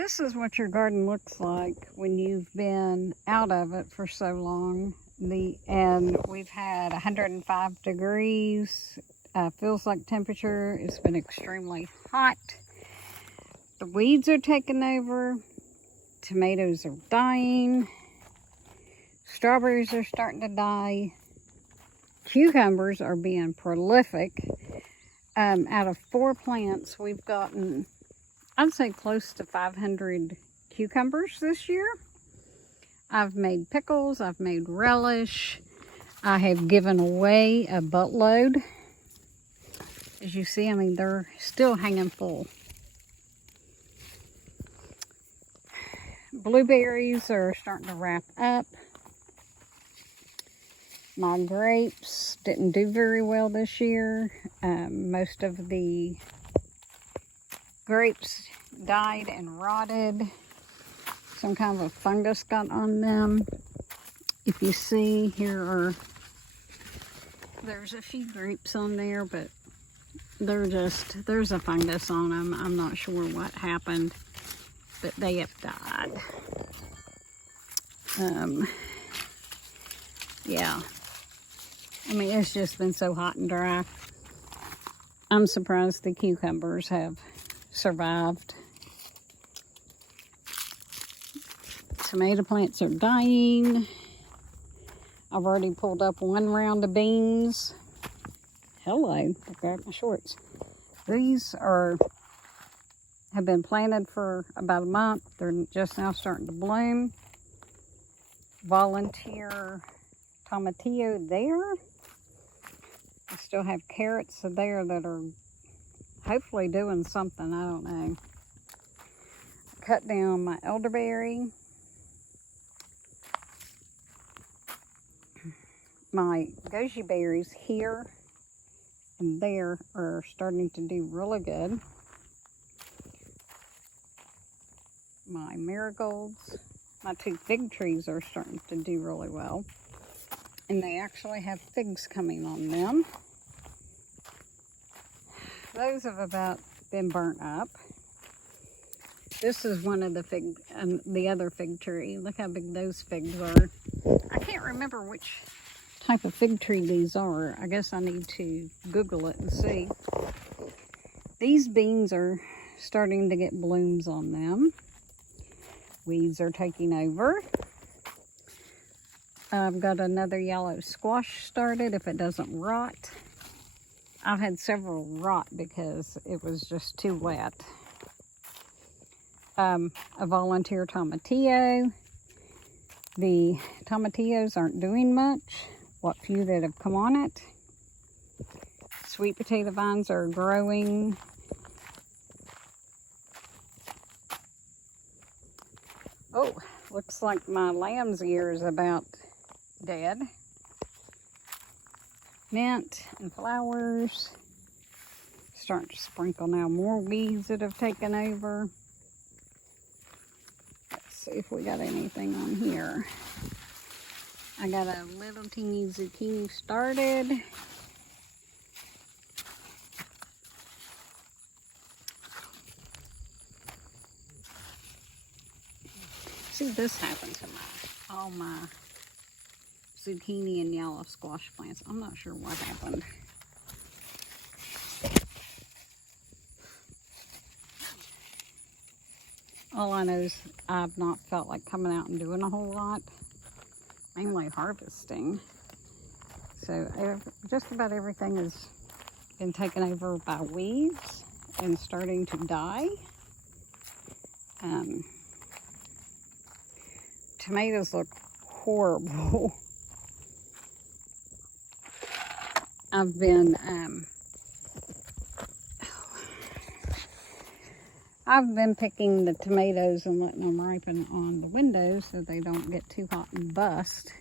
This is what your garden looks like when you've been out of it for so long. And we've had 105 degrees, feels like temperature. It's been extremely hot. The weeds are taking over. Tomatoes are dying. Strawberries are starting to die. Cucumbers are being prolific. Out of 4 plants, we've gotten, I'd say, close to 500 cucumbers this year. I've made pickles, I've made relish. I have given away a buttload. As you see, I mean, they're still hanging full. Blueberries are starting to wrap up. My grapes didn't do very well this year. Most of the grapes died and rotted. Some kind of a fungus got on them. If you see, there's a few grapes on there, but there's a fungus on them. I'm not sure what happened, but they have died. Yeah. I mean, it's just been so hot and dry. I'm surprised the cucumbers have survived. Tomato plants are dying. I've already pulled up 1 round of beans. Hello, I grabbed my shorts. These have been planted for about a month. They're just now starting to bloom. Volunteer tomatillo there. I still have carrots there that are hopefully doing something. I don't know. Cut down my elderberry. My goji berries here and there are starting to do really good. My marigolds, my 2 fig trees are starting to do really well. And they actually have figs coming on them. Those have about been burnt up. This is one of the other fig tree. Look how big those figs are. I can't remember which type of fig tree these are. I guess I need to Google it and see. These beans are starting to get blooms on them. Weeds are taking over. I've got another yellow squash started if it doesn't rot. I've had several rot because it was just too wet. A volunteer tomatillo. The tomatillos aren't doing much. What few that have come on it. Sweet potato vines are growing. Oh, looks like my lamb's ear is about dead. Mint and flowers. Starting to sprinkle now more weeds that have taken over. Let's see if we got anything on here. I got a little teeny zucchini started. See, this happened to all my zucchini and yellow squash plants. I'm not sure what happened. All I know is I've not felt like coming out and doing a whole lot. Mainly harvesting. So just about everything has been taken over by weeds and starting to die. Tomatoes look horrible. I've been picking the tomatoes and letting them ripen on the windows so they don't get too hot and bust.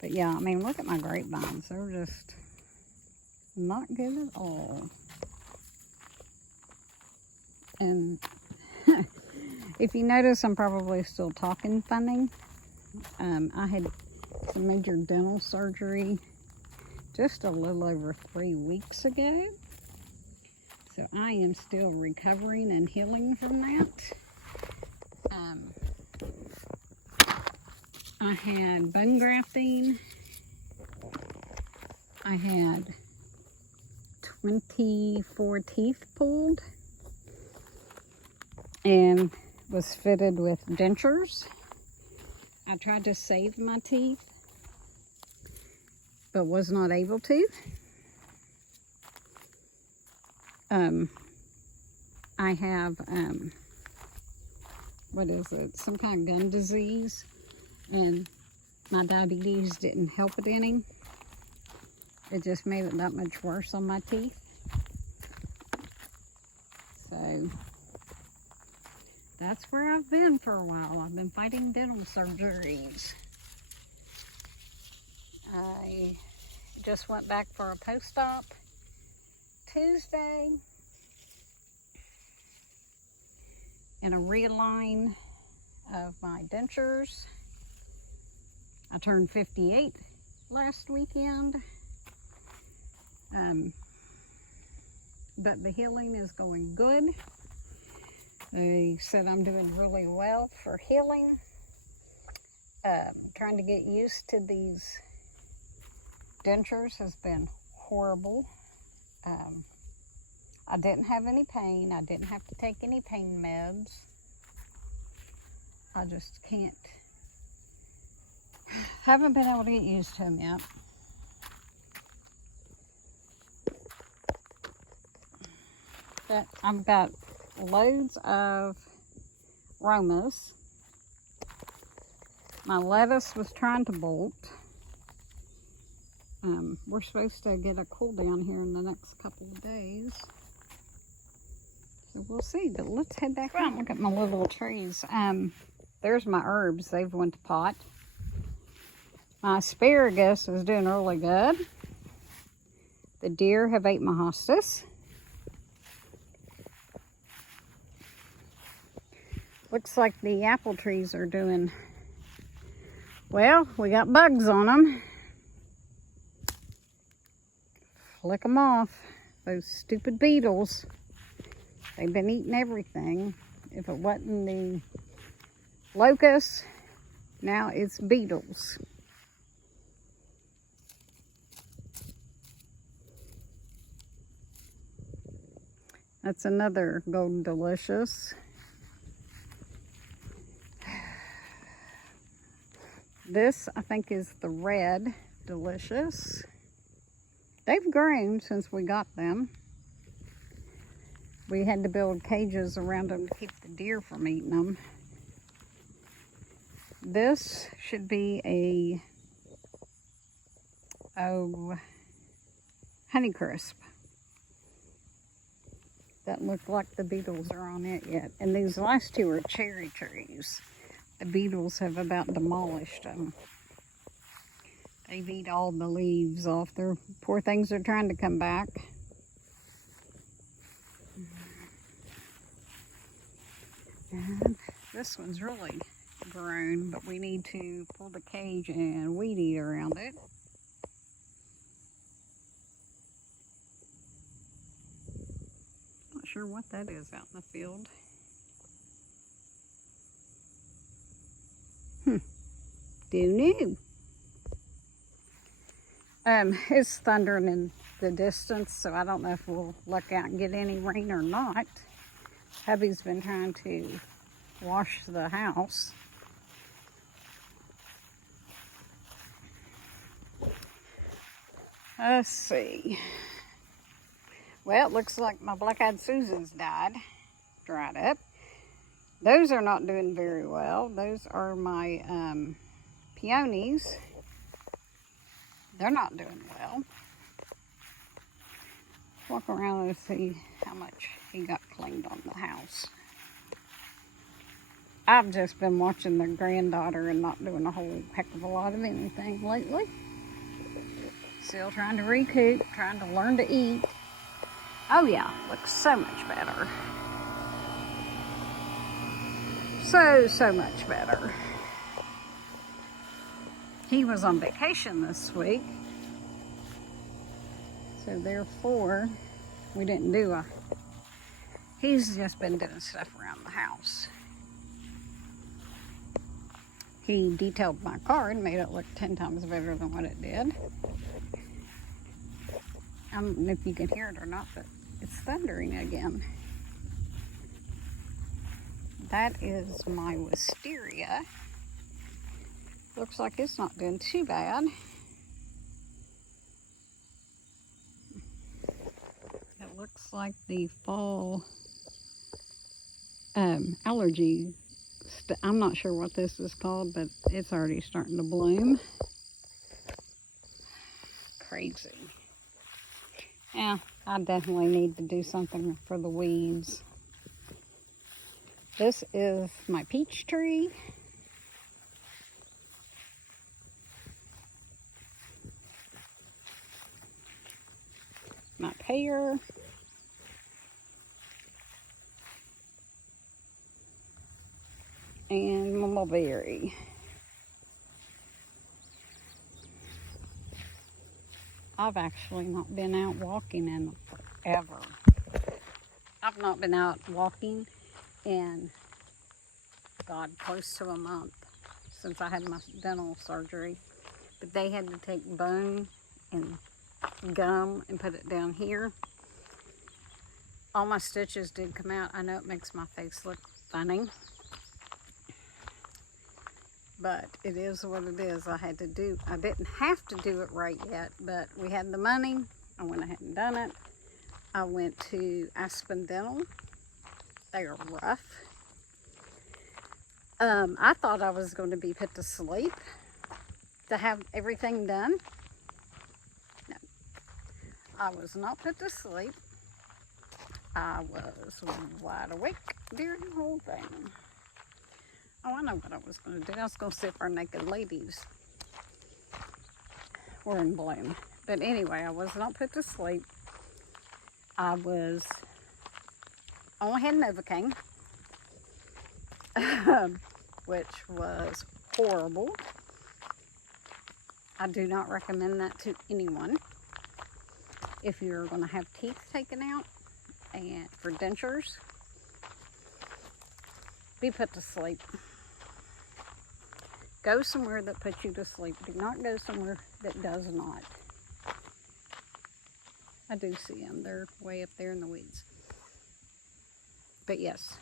But yeah, I mean, look at my grapevines. They're just not good at all. And if you notice, I'm probably still talking funny. I had some major dental surgery just a little over 3 weeks ago. So I am still recovering and healing from that. I had bone grafting. I had 24 teeth pulled and was fitted with dentures. I tried to save my teeth, but was not able to. I have, what is it, some kind of gum disease, and my diabetes didn't help it any. It just made it that much worse on my teeth. So that's where I've been for a while. I've been fighting dental surgeries. I just went back for a post-op Tuesday and a realign of my dentures. I turned 58 last weekend. But the healing is going good. They said I'm doing really well for healing. Trying to get used to these dentures has been horrible. I didn't have any pain. I didn't have to take any pain meds. I just can't. Haven't been able to get used to them yet. But I've got loads of Romas. My lettuce was trying to bolt. We're supposed to get a cool down here in the next couple of days. So we'll see, but let's head back out and look at my little trees. There's my herbs, they've went to pot. My asparagus is doing really good. The deer have ate my hostas. Looks like the apple trees are doing well. We got bugs on them. Flick them off. Those stupid beetles. They've been eating everything. If it wasn't the locusts, now it's beetles. That's another Golden Delicious. This, I think, is the Red Delicious. They've grown since we got them. We had to build cages around them to keep the deer from eating them. This should be a Honeycrisp. Doesn't look like the beetles are on it yet. And these last two are cherry trees. The beetles have about demolished them. They've eaten all the leaves off. Their poor things are trying to come back. And this one's really grown, but we need to pull the cage and weed eat around it. Not sure what that is out in the field. Do new. It's thundering in the distance, so I don't know if we'll luck out and get any rain or not. Hubby's been trying to wash the house. Let's see. Well, it looks like my black-eyed Susans dried up. Those are not doing very well. Those are my peonies. They're not doing well. Walk around and see how much he got cleaned on the house. I've just been watching their granddaughter and not doing a whole heck of a lot of anything lately. Still trying to recoup, trying to learn to eat. Oh yeah, looks so much better. So much better. He was on vacation this week, so therefore we didn't do a He's just been doing stuff around the house. He detailed my car and made it look 10 times better than what it did. I don't know if you can hear it or not, but it's thundering again. That is my wisteria. Looks like it's not doing too bad. It looks like the fall allergy. I'm not sure what this is called, but it's already starting to bloom. Crazy. Yeah, I definitely need to do something for the weeds. This is my peach tree. My pear. And my mulberry. I've actually not been out walking in forever. I've not been out walking in, God, close to a month since I had my dental surgery. But they had to take bone and gum and put it down here. All my stitches did come out. I know it makes my face look funny, but it is what it is. I didn't have to do it right yet, but we had the money. I went ahead and done it. I went to Aspen Dental. They are rough. I thought I was going to be put to sleep to have everything done. No, I was not put to sleep. I was wide awake during the whole thing. Oh, I know what I was going to do. I was going to sit for naked ladies. We're in bloom. But anyway, I was not put to sleep. I was only had Novocaine, which was horrible. I do not recommend that to anyone. If you're going to have teeth taken out and for dentures, be put to sleep. Go somewhere that puts you to sleep. Do not go somewhere that does not. I do see them. They're way up there in the weeds. But yes.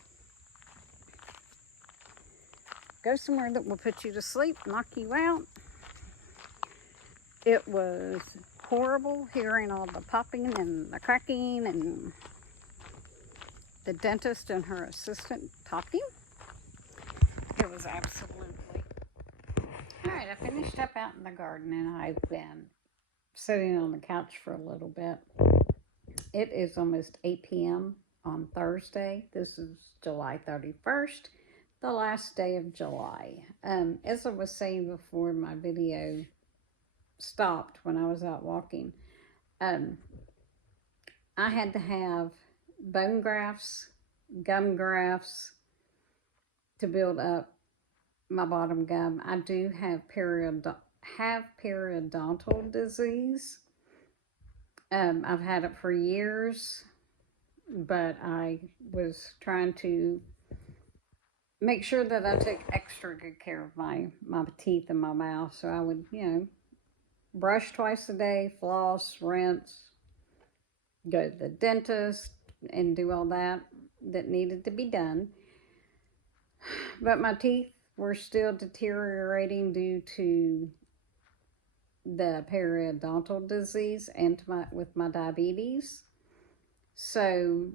Go somewhere that will put you to sleep, knock you out. It was horrible hearing all the popping and the cracking and the dentist and her assistant talking. It was absolutely... Alright, I finished up out in the garden and I've been sitting on the couch for a little bit. It is almost 8 p.m. on Thursday. This is July 31st, the last day of July. As I was saying before, my video stopped when I was out walking. I had to have bone grafts, gum grafts to build up my bottom gum. I do have periodontal disease. I've had it for years, but I was trying to make sure that I took extra good care of my teeth and my mouth. So I would, brush twice a day, floss, rinse, go to the dentist, and do all that needed to be done. But my teeth were still deteriorating due to the periodontal disease and with my diabetes. So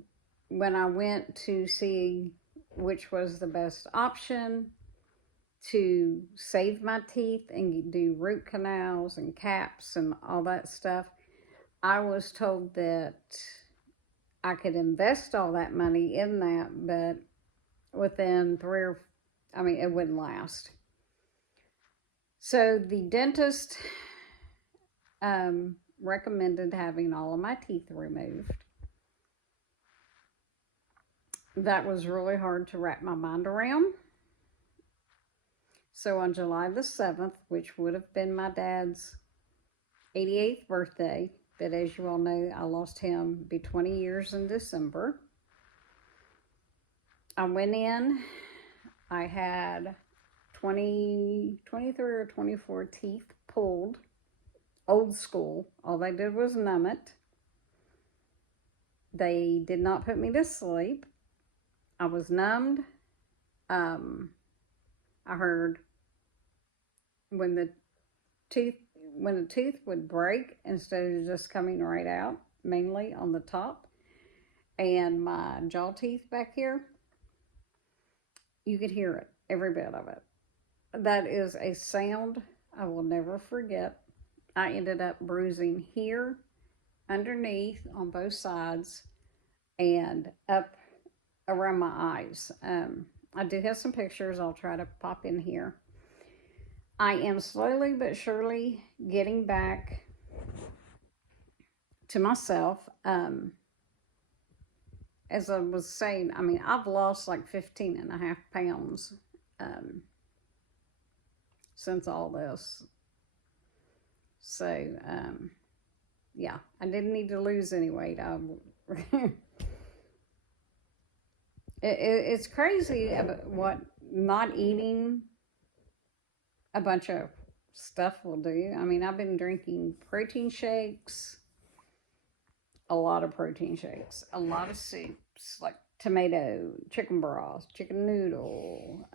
when I went to see which was the best option to save my teeth and do root canals and caps and all that stuff, I was told that I could invest all that money in that, but within it wouldn't last. So the dentist recommended having all of my teeth removed. That was really hard to wrap my mind around. So on July the 7th, which would have been my dad's 88th birthday, but as you all know, I lost him be 20 years in December. I went in, I had 23 or 24 teeth pulled, old school. All they did was numb it. They did not put me to sleep. I was numbed. Um, I heard when the tooth when a tooth would break instead of just coming right out, mainly on the top, and my jaw teeth back here, you could hear it, every bit of it. That is a sound I will never forget. I ended up bruising here, underneath, on both sides, and up around my eyes. I do have some pictures I'll try to pop in here. I am slowly but surely getting back to myself. As I was saying, I mean, I've lost like 15 and a half pounds since all this. So, yeah, I didn't need to lose any weight. It's crazy about what not eating a bunch of stuff will do. I mean, I've been drinking protein shakes, a lot of protein shakes, a lot of soups like tomato, chicken broth, chicken noodle.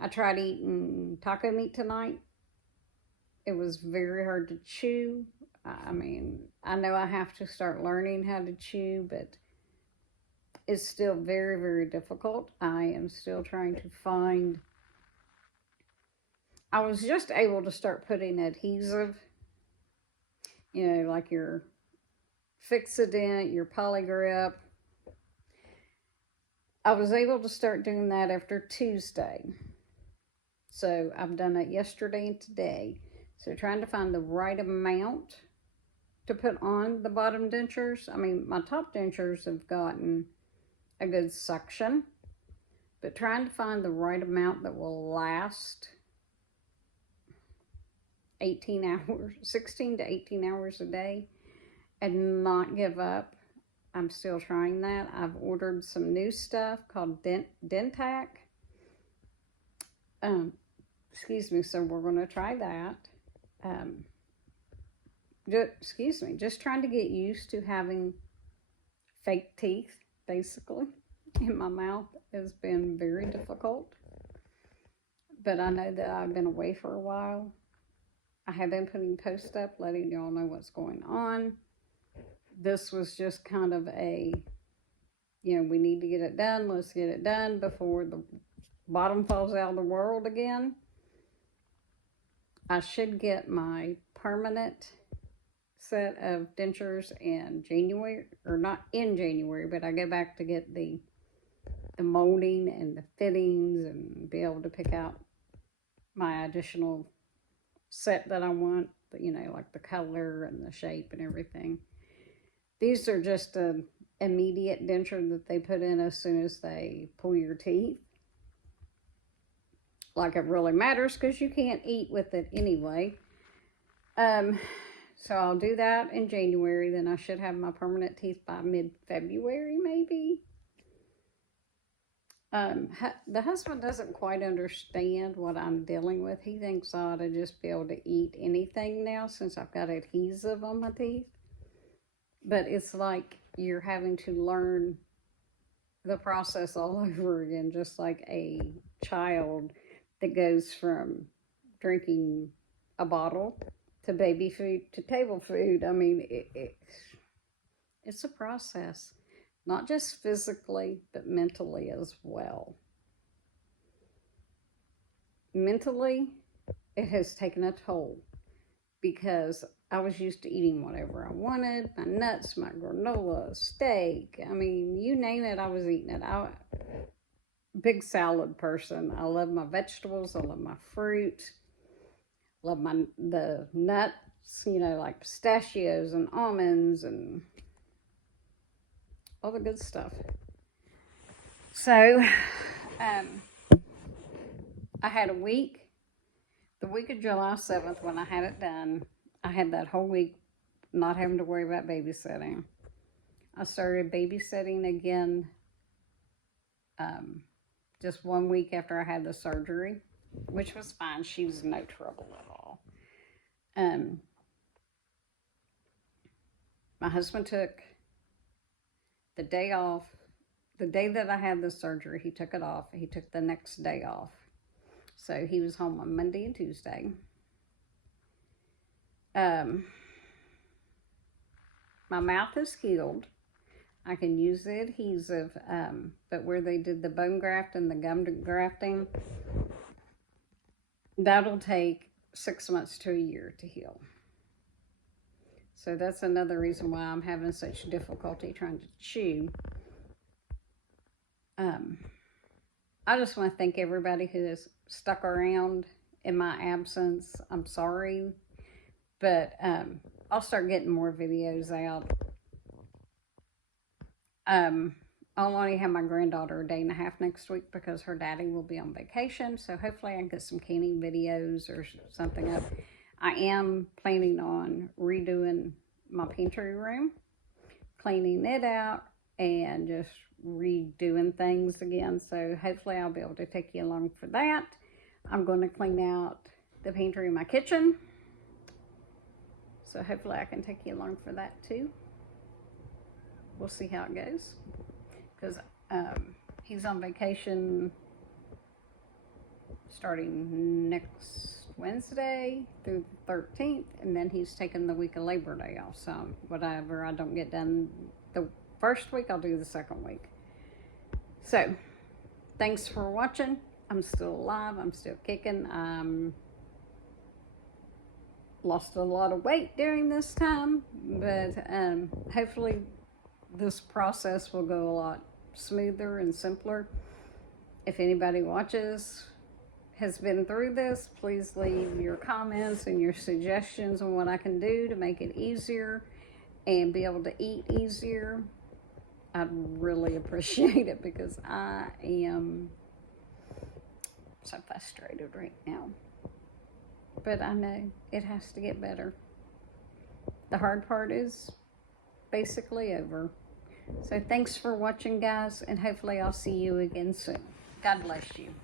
I tried eating taco meat tonight. It was very hard to chew. I mean, I know I have to start learning how to chew, but it's still very, very difficult. I am still trying to find. I was just able to start putting adhesive, like your Fix-A-Dent, your Polygrip. I was able to start doing that after Tuesday. So I've done it yesterday and today. So trying to find the right amount to put on the bottom dentures. I mean, my top dentures have gotten a good suction, but trying to find the right amount that will last 18 hours, 16 to 18 hours a day and not give up. I'm still trying that. I've ordered some new stuff called Dentac. Excuse me, so we're going to try that. Just trying to get used to having fake teeth, basically, in my mouth has been very difficult. But I know that I've been away for a while. I have been putting posts up, letting y'all know what's going on. This was just kind of a, we need to get it done. Let's get it done before the bottom falls out of the world again. I should get my permanent set of dentures in January, or not in January, but I go back to get the molding and the fittings and be able to pick out my additional set that I want, like the color and the shape and everything. These are just an immediate denture that they put in as soon as they pull your teeth. Like it really matters because you can't eat with it anyway. So I'll do that in January. Then I should have my permanent teeth by mid-February, maybe. The husband doesn't quite understand what I'm dealing with. He thinks I ought to just be able to eat anything now since I've got adhesive on my teeth. But it's like you're having to learn the process all over again, just like a child that goes from drinking a bottle to baby food to table food. I mean, it's a process, not just physically, but mentally as well. Mentally, it has taken a toll because I was used to eating whatever I wanted, my nuts, my granola, steak. I mean, you name it, I was eating it. Big salad person. I love my vegetables. I love my fruit. Love the nuts, like pistachios and almonds and all the good stuff. So, I had a week. The week of July 7th, when I had it done, I had that whole week not having to worry about babysitting. I started babysitting again just 1 week after I had the surgery, which was fine. She was no trouble at all. My husband took the day off. The day that I had the surgery, he took it off. He took the next day off. So he was home on Monday and Tuesday. My mouth is healed. I can use the adhesive, but where they did the bone graft and the gum grafting, that'll take 6 months to a year to heal. So that's another reason why I'm having such difficulty trying to chew. I just want to thank everybody who has stuck around in my absence. I'm sorry, but I'll start getting more videos out. I'll only have my granddaughter a day and a half next week because her daddy will be on vacation. So hopefully I can get some canning videos or something up. I am planning on redoing my pantry room, cleaning it out, and just redoing things again. So hopefully I'll be able to take you along for that. I'm going to clean out the pantry in my kitchen. So hopefully I can take you along for that too. We'll see how it goes. Because he's on vacation starting next Wednesday through the 13th. And then he's taking the week of Labor Day off. So whatever I don't get done the first week, I'll do the second week. So, thanks for watching. I'm still alive. I'm still kicking. Lost a lot of weight during this time, but hopefully this process will go a lot smoother and simpler. If anybody watches has been through this, please leave your comments and your suggestions on what I can do to make it easier and be able to eat easier. I'd really appreciate it because I am so frustrated right now. But I know it has to get better. The hard part is basically over. So thanks for watching, guys, and hopefully I'll see you again soon. God bless you.